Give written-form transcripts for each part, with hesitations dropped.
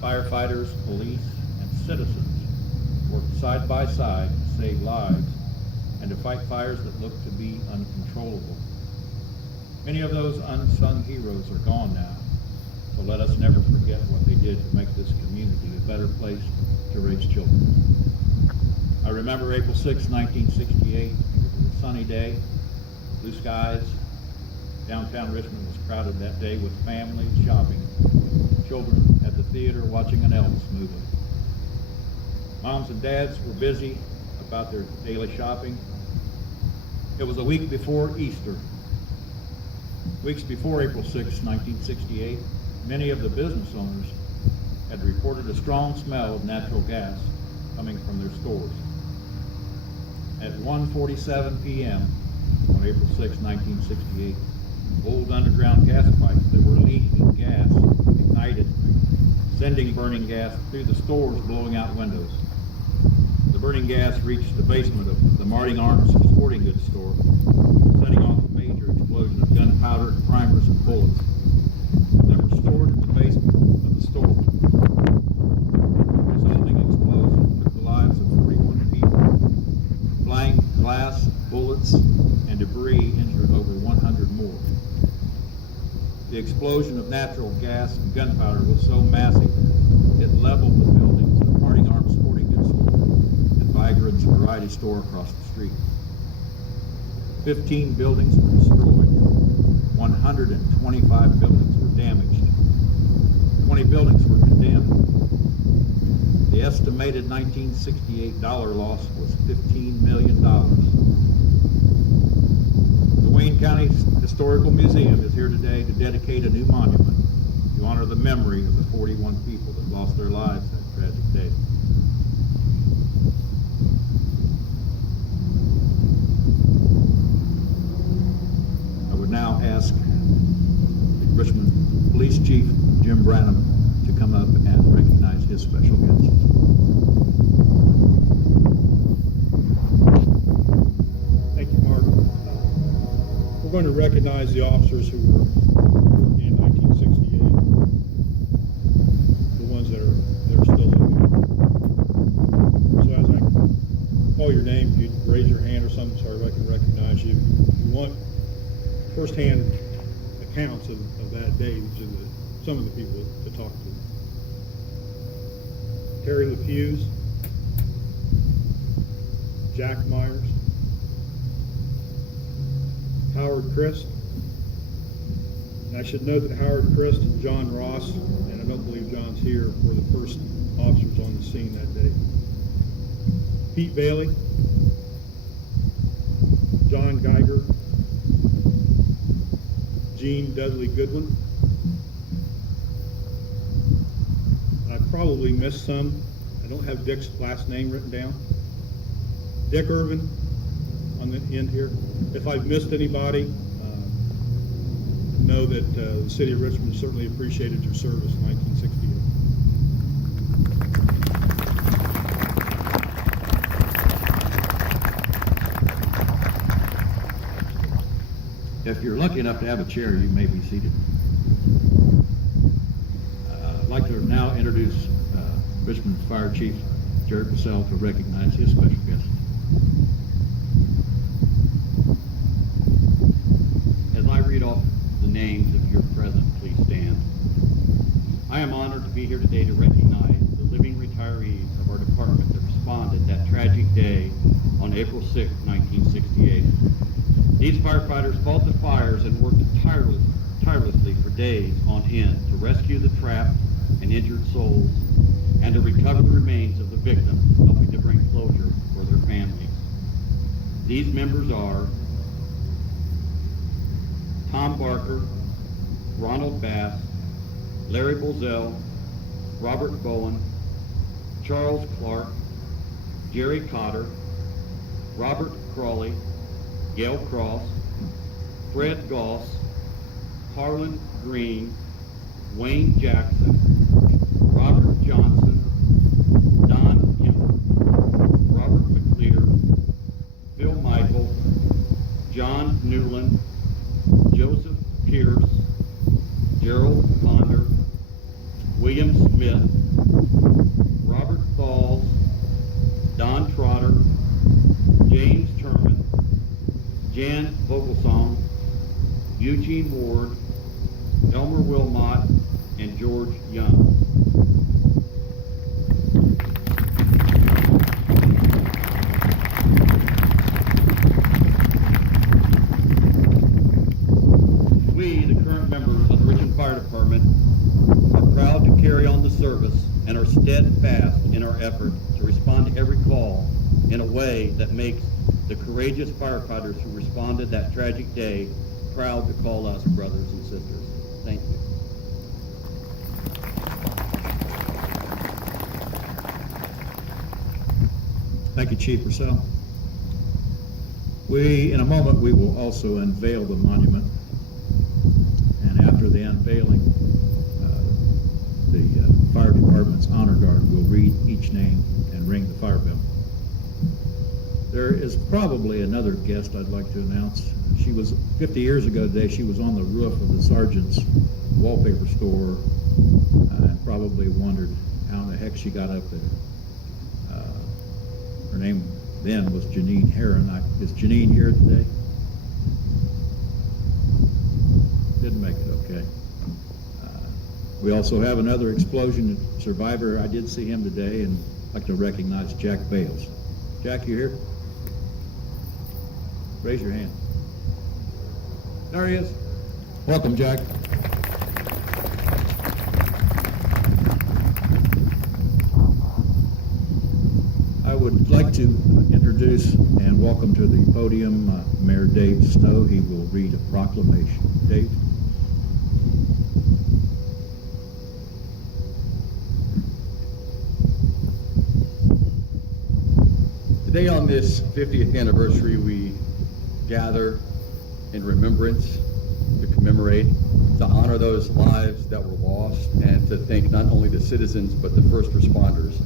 Firefighters, police, and citizens worked side by side to save lives and to fight fires that looked to be uncontrollable. Many of those unsung heroes are gone now, so let us never forget what they did to make this community a better place to raise children. I remember April 6, 1968. It was a sunny day, blue skies. Downtown Richmond was crowded that day with families shopping, children at the theater watching an Elvis movie. Moms and dads were busy about their daily shopping. It was a week before Easter. Weeks before April 6, 1968, many of the business owners had reported a strong smell of natural gas coming from their stores. At 1:47 p.m. on April 6, 1968, old underground gas pipes that were leaking gas ignited, sending burning gas through the stores, blowing out windows. The burning gas reached the basement of the Marting Arms sporting goods store, setting off a major explosion of gunpowder, primers, and bullets that were stored in the basement of the store. The resulting explosion took the lives of 41 people. Flying glass, bullets, and debris injured over 100 more. The explosion of natural gas and gunpowder was so massive it leveled the buildings of Marting Arms sporting goods store and Vigran's variety store across the street. 15 buildings were destroyed. 125 buildings were damaged. 20 buildings were condemned. The estimated 1968 dollar loss was $15 million. The Wayne County Historical Museum is here today to dedicate a new monument to honor the memory of the 41 people that lost their lives that tragic day. I would now ask Richmond Police Chief Jim Branham to come up and recognize his special guest. Thank you, Mark. We're going to recognize the officers who were working in 1968, the ones that are still living. So as I call your name, if you'd raise your hand or something so I can recognize you. If you want firsthand accounts of that day, these are some of the people to talk to. Terry LaFuse, Jack Myers, Howard Christ. And I should note that Howard Christ and John Ross, and I don't believe John's here, were the first officers on the scene that day. Pete Bailey, John Geiger, Gene Dudley Goodwin. I probably missed some. I don't have Dick's last name written down. Dick Irvin on the end here. If I've missed anybody, know that the City of Richmond certainly appreciated your service in 1968. If you're lucky enough to have a chair, you may be seated. I'd like to now introduce Richmond Fire Chief Jared Purcell to recognize his special guest. As I read off the names of your present, please stand. I am honored to be here today to recognize the living retirees of our department that responded that tragic day on April 6, 1968. These firefighters fought the fires and worked tirelessly for days on end to rescue the trapped and injured souls and to recover the remains of the victims, helping to bring closure for their families. These members are Tom Barker, Ronald Bass, Larry Bozell, Robert Bowen, Charles Clark, Jerry Cotter, Robert Crawley, Gail Cross, Fred Goss, Harlan Green, Wayne Jackson, Robert Johnson, Don Kemper, Robert McLear, Phil Michael, John Newland, Joseph Pierce, Gerald Ponder, William Smith, Robert Falls, Don Trotter, James Turman, Jan Vogelsong, Eugene Ward, Elmer Wilmot, and George Young. We, the current members of the Richmond Fire Department, are proud to carry on the service and are steadfast in our effort to respond to every call in a way that makes the courageous firefighters who responded that tragic day proud to call us brothers and sisters. Thank you. Thank you, Chief Purcell. In a moment, we will also unveil the monument. And after the unveiling, the fire department's honor guard will read each name and ring the fire bell. There is probably another guest I'd like to announce. She was 50 years ago today. She was on the roof of the sergeant's wallpaper store and probably wondered how in the heck she got up there. Her name then was Janine Heron. Is Janine here today? Didn't make it, okay. We also have another explosion survivor. I did see him today, and I'd like to recognize Jack Bales. Jack, you here? Raise your hand. There he is. Welcome, Jack. I would like to introduce and welcome to the podium Mayor Dave Stowe. He will read a proclamation. Dave? Today on this 50th anniversary, we gather in remembrance to commemorate, to honor those lives that were lost, and to thank not only the citizens but the first responders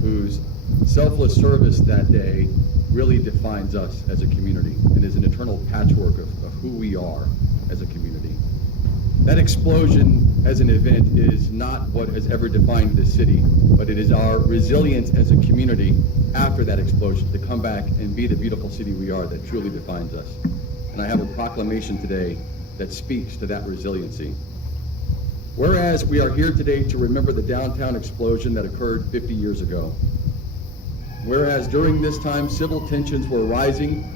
whose selfless service that day really defines us as a community and is an eternal patchwork of who we are as a community. That explosion as an event is not what has ever defined this city, but it is our resilience as a community after that explosion to come back and be the beautiful city we are that truly defines us. And I have a proclamation today that speaks to that resiliency. Whereas we are here today to remember the downtown explosion that occurred 50 years ago. Whereas during this time, civil tensions were rising,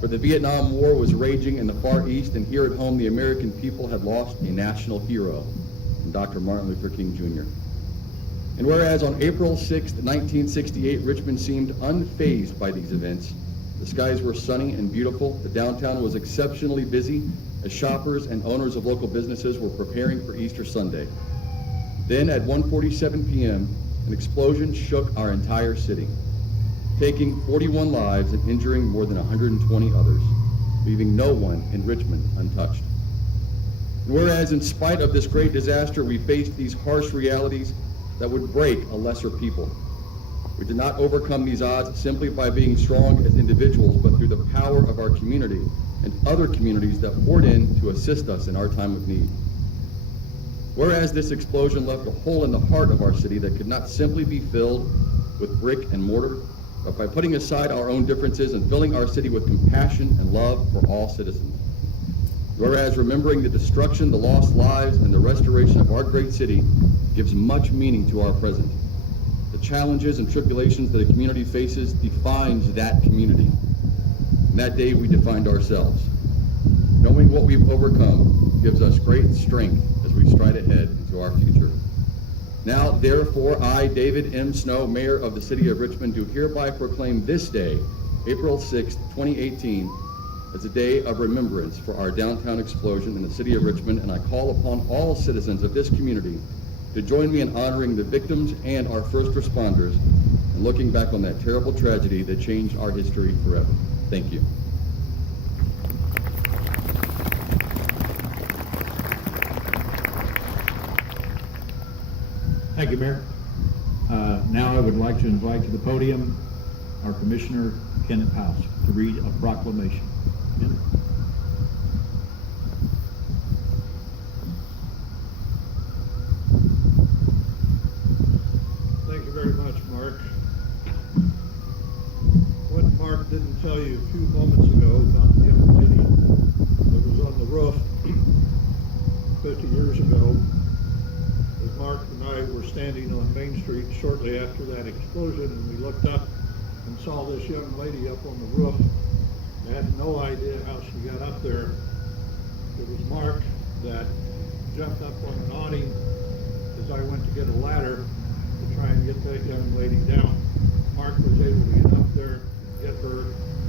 for the Vietnam War was raging in the Far East, and here at home, the American people had lost a national hero, in Dr. Martin Luther King Jr. And whereas on April 6, 1968, Richmond seemed unfazed by these events, the skies were sunny and beautiful, the downtown was exceptionally busy as shoppers and owners of local businesses were preparing for Easter Sunday. Then at 1:47 p.m., an explosion shook our entire city, taking 41 lives and injuring more than 120 others, leaving no one in Richmond untouched. And whereas in spite of this great disaster, we faced these harsh realities that would break a lesser people. We did not overcome these odds simply by being strong as individuals, but through the power of our community and other communities that poured in to assist us in our time of need. Whereas this explosion left a hole in the heart of our city that could not simply be filled with brick and mortar, but by putting aside our own differences and filling our city with compassion and love for all citizens. Whereas remembering the destruction, the lost lives, and the restoration of our great city gives much meaning to our present. The challenges and tribulations that a community faces defines that community. And that day we defined ourselves. Knowing what we've overcome gives us great strength as we stride ahead into our future. Now, therefore, I, David M. Snow, Mayor of the City of Richmond, do hereby proclaim this day, April 6, 2018, as a day of remembrance for our downtown explosion in the City of Richmond, and I call upon all citizens of this community to join me in honoring the victims and our first responders and looking back on that terrible tragedy that changed our history forever. Thank you. Thank you, Mayor. Now I would like to invite to the podium our Commissioner, Kenneth House, to read a proclamation. Kenneth? you a few moments ago about the young lady that was on the roof 50 years ago. As Mark and I were standing on Main Street shortly after that explosion, and we looked up and saw this young lady up on the roof. I had no idea how she got up there. It was Mark that jumped up on an awning as I went to get a ladder to try and get that young lady down. Mark was able to get up there, get her,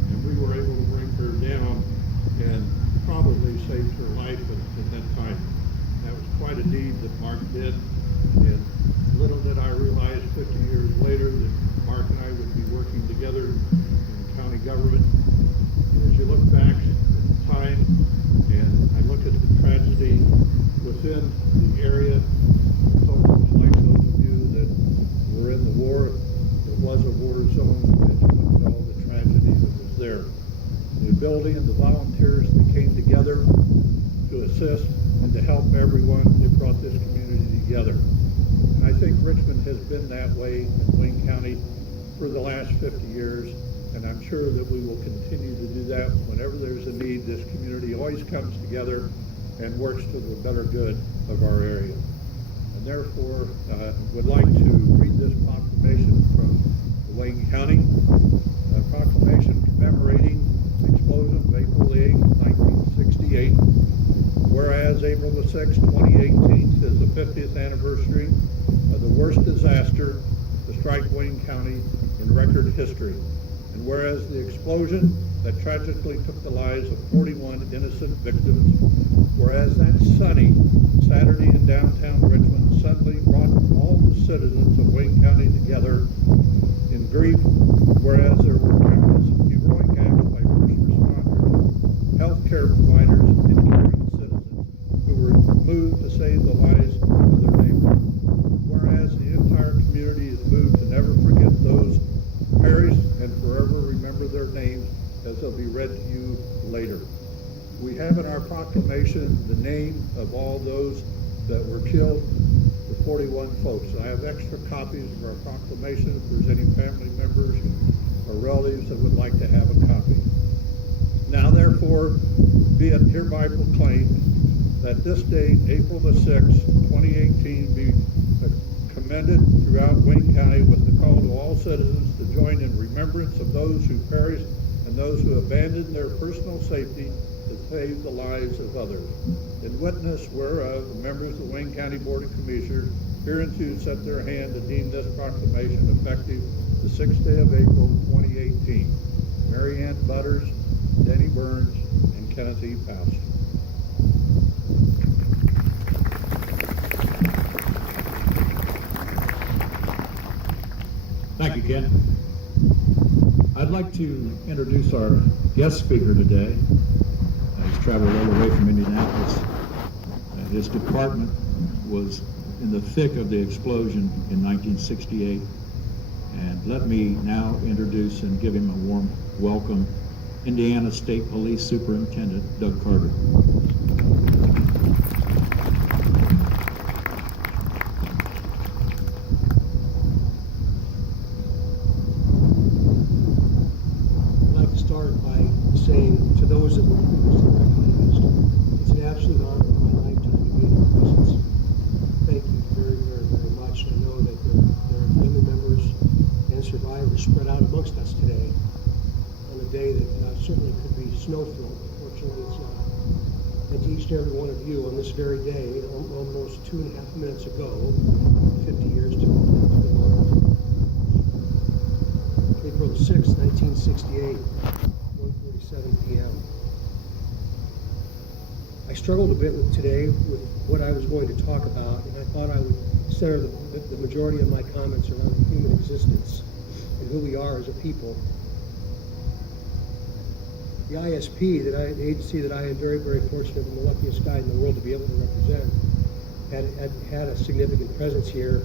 and we were able to bring her down and probably saved her life at that time. That was quite a deed that Mark did, and little did I realize 50 years later that Mark and I would be working together in county government. And as you look back at the time, and I look at the tragedy within the area, folks like those of you that were in the war, it was a war zone, and you look at all the tragedy that was there. The ability and the volunteers that came together to assist and to help everyone that brought this community together. And I think Richmond has been that way in Wayne County for the last 50 years, and I'm sure that we will continue to do that. Whenever there's a need, this community always comes together and works to the better good of our area. And therefore, would like to read this proclamation from Wayne County, a proclamation commemorating the explosion of April the 8th, 1968. Whereas April the 6th, 2018 is the 50th anniversary of the worst disaster to strike Wayne County in record history. And whereas the explosion that tragically took the lives of 41 innocent victims, whereas that sunny Saturday in downtown Richmond suddenly brought all the citizens of Wayne County together in grief, whereas there were countless heroic acts by first responders, healthcare providers, and caring citizens who were moved to save the lives of their neighbors. Whereas the entire community is moved to never forget those who perished and forever remember their names as they'll be read to you later. We have in our proclamation the name of all those that were killed, the 41 folks. I have extra copies of our proclamation if there's any family members or relatives that would like to have a copy. Now therefore, be it hereby proclaimed that this date, April the 6th, 2018, be commended throughout Wayne County with the call to all citizens to join in remembrance of those who perished and those who abandoned their personal safety to save the lives of others. In witness whereof, the members of the Wayne County Board of Commissioners hereunto set their hand to deem this proclamation effective the 6th day of April, 2018. Mary Ann Butters, Denny Burns, and Kenneth E. Faust. Thank you, Ken. I'd like to introduce our guest speaker today. He's traveled all the way from Indianapolis. His department was in the thick of the explosion in 1968. And let me now introduce and give him a warm welcome, Indiana State Police Superintendent Doug Carter. I'd like to start by saying to those that were previously recognized, it's an absolute honor in my lifetime to be in your presence. Thank you very, very, very much. I know that there are family members and survivors spread out amongst us today on a day that certainly could be snow-filled. Fortunately, it's not. And to each and every one of you on this very day, almost 2.5 minutes ago, 50 years to April the 6th, 1968, 1:47 p.m. I struggled a bit with today with what I was going to talk about, and I thought I would center the majority of my comments around human existence and who we are as a people. The ISP, the agency that I am very, very fortunate and the luckiest guy in the world to be able to represent, had a significant presence here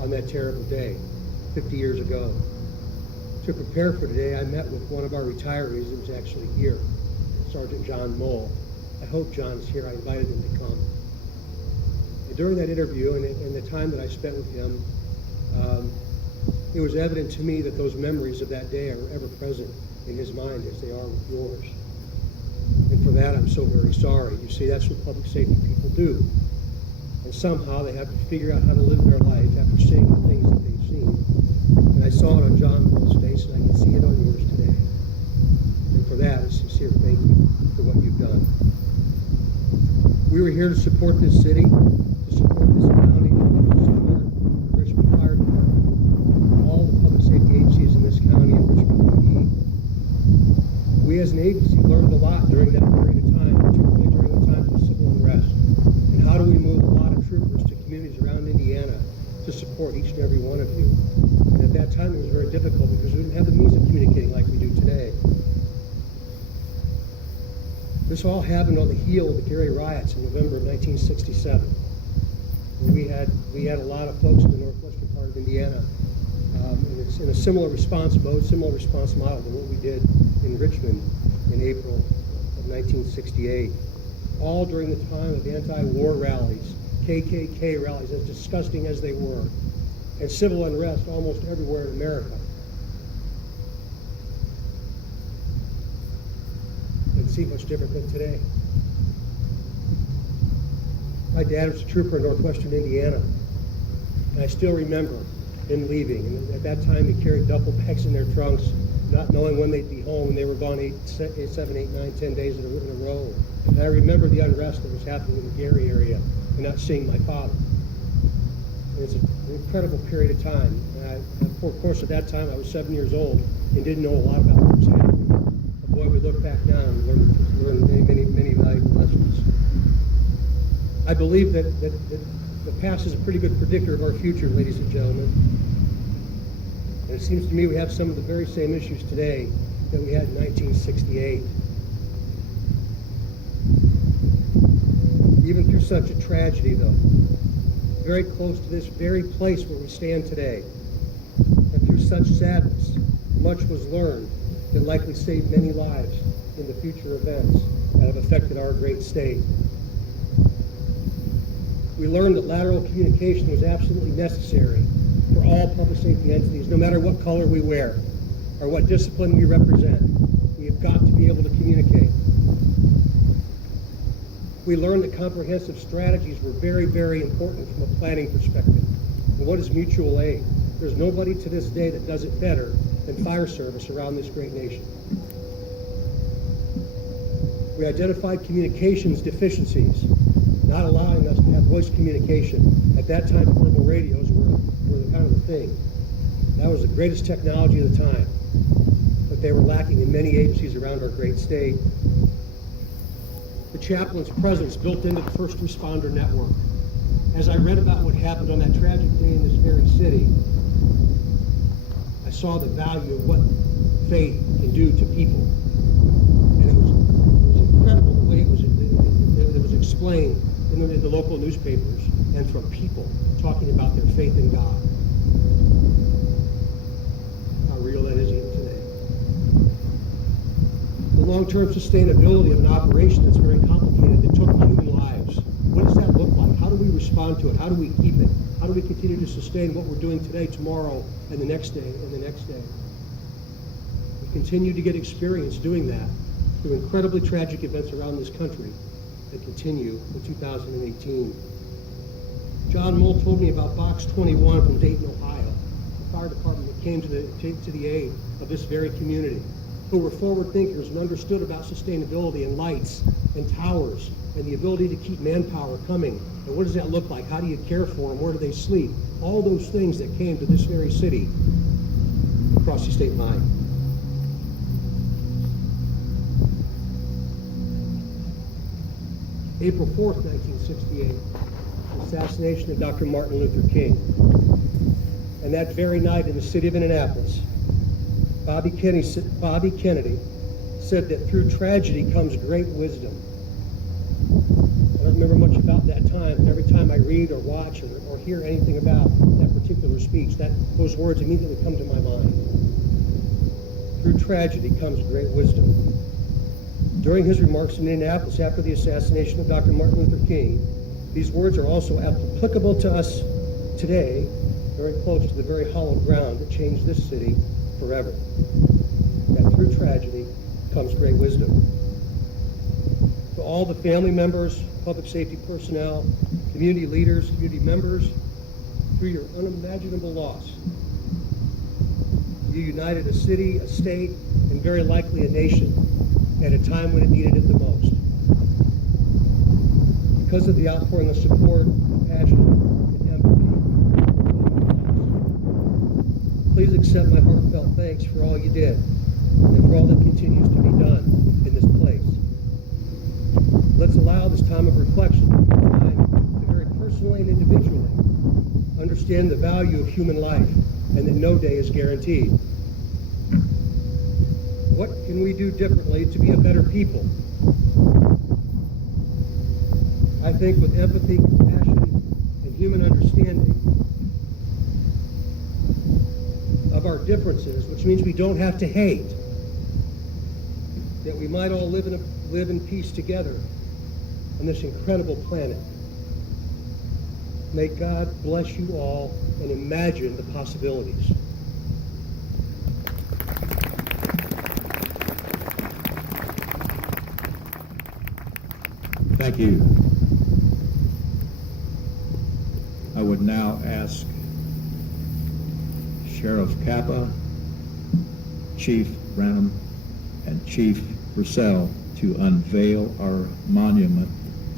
on that terrible day, 50 years ago. To prepare for today, I met with one of our retirees who was actually here, Sergeant John Mole. I hope John's here. I invited him to come. And during that interview and the time that I spent with him, it was evident to me that those memories of that day are ever present in his mind as they are with yours. And for that, I'm so very sorry. You see, that's what public safety people do. And somehow they have to figure out how to live their life after seeing the things that they've seen. And I saw it on John Paul's face, and I can see it on yours today. And for that, a sincere thank you for what you've done. We were here to support this city, to support this county, to support the Richmond Fire Department, all the public safety agencies in this county and Richmond PD. We as an agency learned a lot during that period of time, particularly during the times of civil unrest. And how do we move a lot of troopers to communities around Indiana to support each and every one of you? And at that time it was very difficult because we didn't have the means of communicating like we do today. This all happened on the heel of the Gary riots in November of 1967. And we had a lot of folks in the northwestern part of Indiana in a similar response mode, similar response model to what we did in Richmond in April of 1968. All during the time of anti-war rallies, KKK rallies, as disgusting as they were, and civil unrest almost everywhere in America. Doesn't seem much different than today. My dad was a trooper in northwestern Indiana, and I still remember him leaving. And at that time, he carried duffel bags in their trunks, not knowing when they'd be home, and they were gone 7, 8, 9, 10 days in a row. And I remember the unrest that was happening in the Gary area and not seeing my father. And it's an incredible period of time. And of course, at that time, I was 7 years old and didn't know a lot about what was happening. But boy, we look back now and learn many valuable lessons. I believe that the past is a pretty good predictor of our future, ladies and gentlemen. And it seems to me we have some of the very same issues today that we had in 1968. Even through such a tragedy, though, very close to this very place where we stand today, and through such sadness, much was learned that likely saved many lives in the future events that have affected our great state. We learned that lateral communication was absolutely necessary for all public safety entities, no matter what color we wear or what discipline we represent. We have got to be able to communicate. We learned that comprehensive strategies were very, very important from a planning perspective. And what is mutual aid? There's nobody to this day that does it better than fire service around this great nation. We identified communications deficiencies, not allowing us to have voice communication. At that time, portable radios were the kind of the thing. That was the greatest technology of the time, but they were lacking in many agencies around our great state. The chaplain's presence built into the first responder network. As I read about what happened on that tragic day in this very city, I saw the value of what faith can do to people. And it was incredible the way it was explained in the local newspapers and from people talking about their faith in God. How real that is even today. The long-term sustainability of an operation that's very complicated, that took human lives. What does that look like? How do we respond to it? How do we keep it? How do we continue to sustain what we're doing today, tomorrow, and the next day, and the next day? We continue to get experience doing that through incredibly tragic events around this country that continue in 2018. John Mull told me about Box 21 from Dayton, Ohio, the fire department that came to the aid of this very community, who were forward thinkers and understood about sustainability and lights and towers and the ability to keep manpower coming. And what does that look like? How do you care for them? Where do they sleep? All those things that came to this very city across the state line. April 4th, 1968, the assassination of Dr. Martin Luther King. And that very night in the city of Indianapolis, Bobby Kennedy said that through tragedy comes great wisdom. I don't remember much about that time, but every time I read or watch or hear anything about that particular speech, those words immediately come to my mind. Through tragedy comes great wisdom. During his remarks in Indianapolis after the assassination of Dr. Martin Luther King, these words are also applicable to us today very close to the very hallowed ground that changed this city forever. That through tragedy comes great wisdom. To all the family members, public safety personnel, community leaders, community members, through your unimaginable loss, you united a city, a state, and very likely a nation at a time when it needed it the most. Because of the outpouring of support, compassion, and empathy, please accept my heartfelt thanks for all you did and for all that continues to be done in this place. Let's allow this time of reflection to be a time to very personally and individually understand the value of human life and that no day is guaranteed. What can we do differently to be a better people? I think with empathy, compassion, and human understanding of our differences, which means we don't have to hate, that we might all live in peace together on this incredible planet. May God bless you all and imagine the possibilities. Thank you. I would now ask Sheriff Kappa, Chief Branham, and Chief Purcell to unveil our monument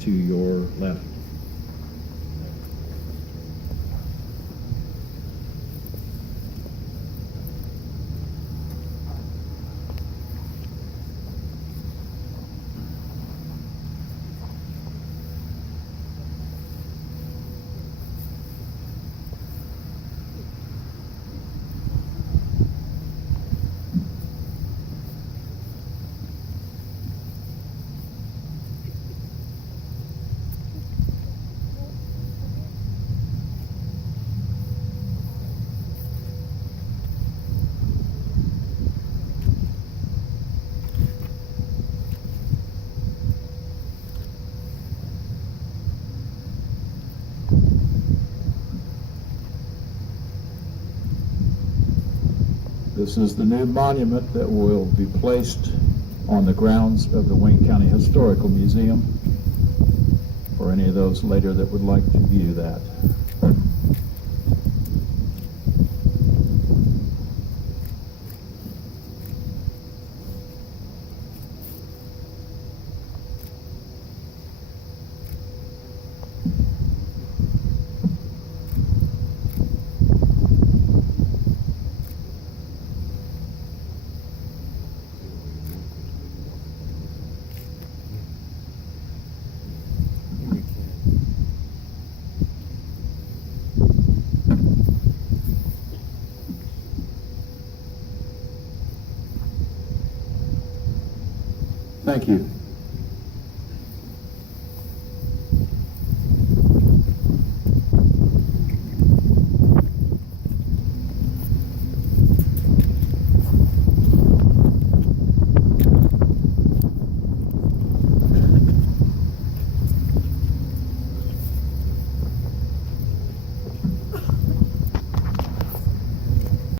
to your left. This is the new monument that will be placed on the grounds of the Wayne County Historical Museum for any of those later that would like to view that. Thank you.